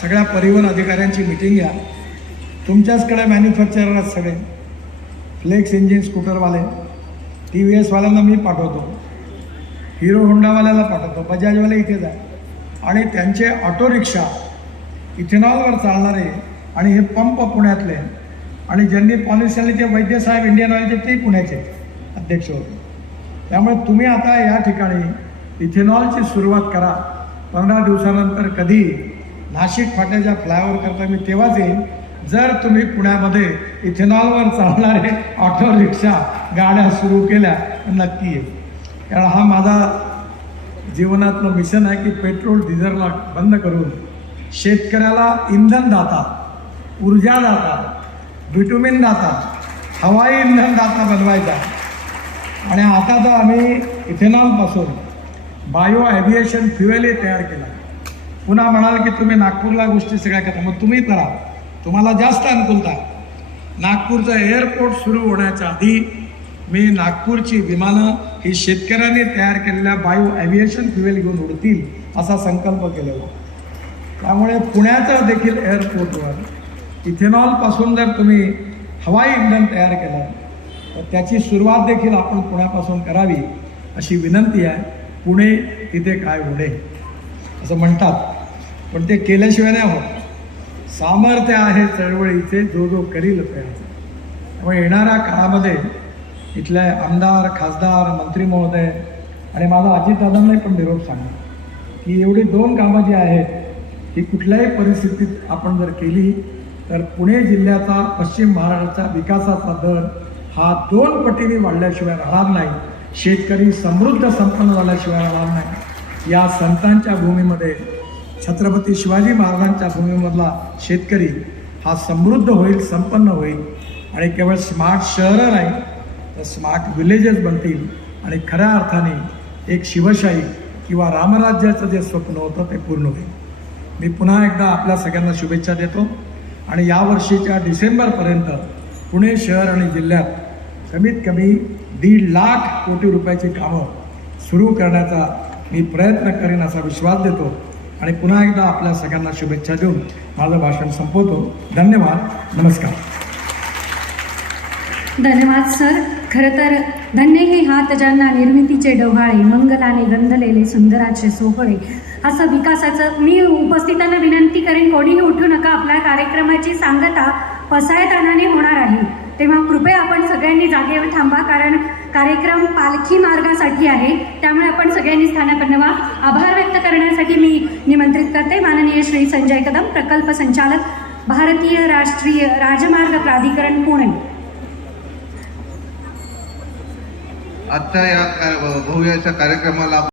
सगळ्या परिवहन अधिकाऱ्यांची मिटिंग घ्या. तुमच्याचकडे मॅन्युफॅक्चरर आहेत सगळे फ्लेक्स इंजिन स्कूटरवाले टी व्ही एसवाल्यांना मी पाठवतो. हिरो होंडावाल्याला पाठवतो. बजाजवाले इथेच आहे आणि त्यांचे ऑटो रिक्षा इथेनॉलवर चालणारे आणि हे पंप पुण्यातले. आणि ज्यांनी पॉलिसीचे वैद्यसाहेब इंडियन ऑइलचे ते पुण्याचे अध्यक्ष होते. त्यामुळे तुम्ही आता या ठिकाणी इथेनॉलची सुरुवात करा. पंधरा दिवसानंतर कधी नाशिक फाट्याच्या फ्लायओव्हर करता मी तेव्हाच येईन. जर तुम्ही पुण्यामध्ये इथेनॉलवर चालणारे ऑटो रिक्षा गाड्या सुरू केल्या नक्की येईल कारण हा माझा जीवनातलं मिशन आहे की पेट्रोल डिझेलला बंद करून शेतकऱ्याला इंधन दाता ऊर्जा दाता विटॅमिन दाता हवाई इंधन दाता बनवायचा. आणि आता तर आम्ही इथेनॉलपासून बायो ॲव्हिएशन फ्युएलही तयार केला. पुन्हा म्हणाल की तुम्ही नागपूरला गोष्टी सगळ्या करा. मग तुम्ही करा. तुम्हाला जास्त अनुकूलता. नागपूरचं एअरपोर्ट सुरू होण्याच्या आधी मी नागपूरची विमानं ही शेतकऱ्यांनी तयार केलेल्या बायो ॲव्हिएशन फ्युएल घेऊन उडतील असा संकल्प केलेला. त्यामुळे पुण्याचं देखील एअरपोर्टवर इथेनॉलपासून जर तुम्ही हवाई इंधन तयार केलं तर त्याची सुरुवात देखील आपण पुण्यापासून करावी अशी विनंती आहे. पुणे तिथे काय उडे असं म्हणतात. पण ते केल्याशिवाय नाही होत. सामर्थ्य आहे चळवळीचे जो जो करील त्याचं. त्यामुळे येणाऱ्या काळामध्ये इथले आमदार खासदार मंत्री महोदय आणि माझा अजितदादांनाही पण निरोप सांगा की एवढी दोन कामं जी आहेत ही कुठल्याही परिस्थितीत आपण जर केली तर पुणे जिल्ह्याचा पश्चिम महाराष्ट्राचा विकासाचा दर हा दोन पटीने वाढल्याशिवाय राहणार नाही. शेतकरी समृद्ध संपन्न झाल्याशिवाय राहणार नाही. या संतांच्या भूमीमध्ये छत्रपती शिवाजी महाराजांच्या भूमीमधला शेतकरी हा समृद्ध होईल संपन्न होईल आणि केवळ स्मार्ट शहरं नाही तर स्मार्ट विलेजेस बनतील आणि खऱ्या अर्थाने एक शिवशाही किंवा रामराज्याचं जे स्वप्न होतं ते पूर्ण होईल. मी पुन्हा एकदा आपल्या सगळ्यांना शुभेच्छा देतो आणि यावर्षीच्या डिसेंबरपर्यंत पुणे शहर आणि जिल्ह्यात कमीत कमी दीड लाख कोटी रुपयाची कामं सुरू करण्याचा मी प्रयत्न करेन असा विश्वास देतो. आणि पुन्हा एकदा आपल्या सगळ्यांना शुभेच्छा देऊन माझं भाषण संपवतो. धन्यवाद. नमस्कार. धन्यवाद सर. खरं तर धन्य हे हात ज्यांना निर्मितीचे डोहाळे मंगलाने गंधलेले सुंदराचे सोहळे असं विकासाचं मी उपस्थितांना विनंती करेन कोणीही उठू नका. आपल्या कार्यक्रमाची सांगता पसायतानाने होणार आहे. तेव्हा कृपया आपण सगळ्यांनी जागेवर थांबा कारण कार्यक्रम पालखी मार्गासाठी आहे. त्यामुळे आपण सगळ्यांनी स्थानापन्नवा आभार व्यक्त करण्यासाठी मी निमंत्रित करते. माननीय श्री संजय कदम प्रकल्प संचालक भारतीय राष्ट्रीय राजमार्ग प्राधिकरण पुणे. आजच्या या भव्य कार्यक्रमाला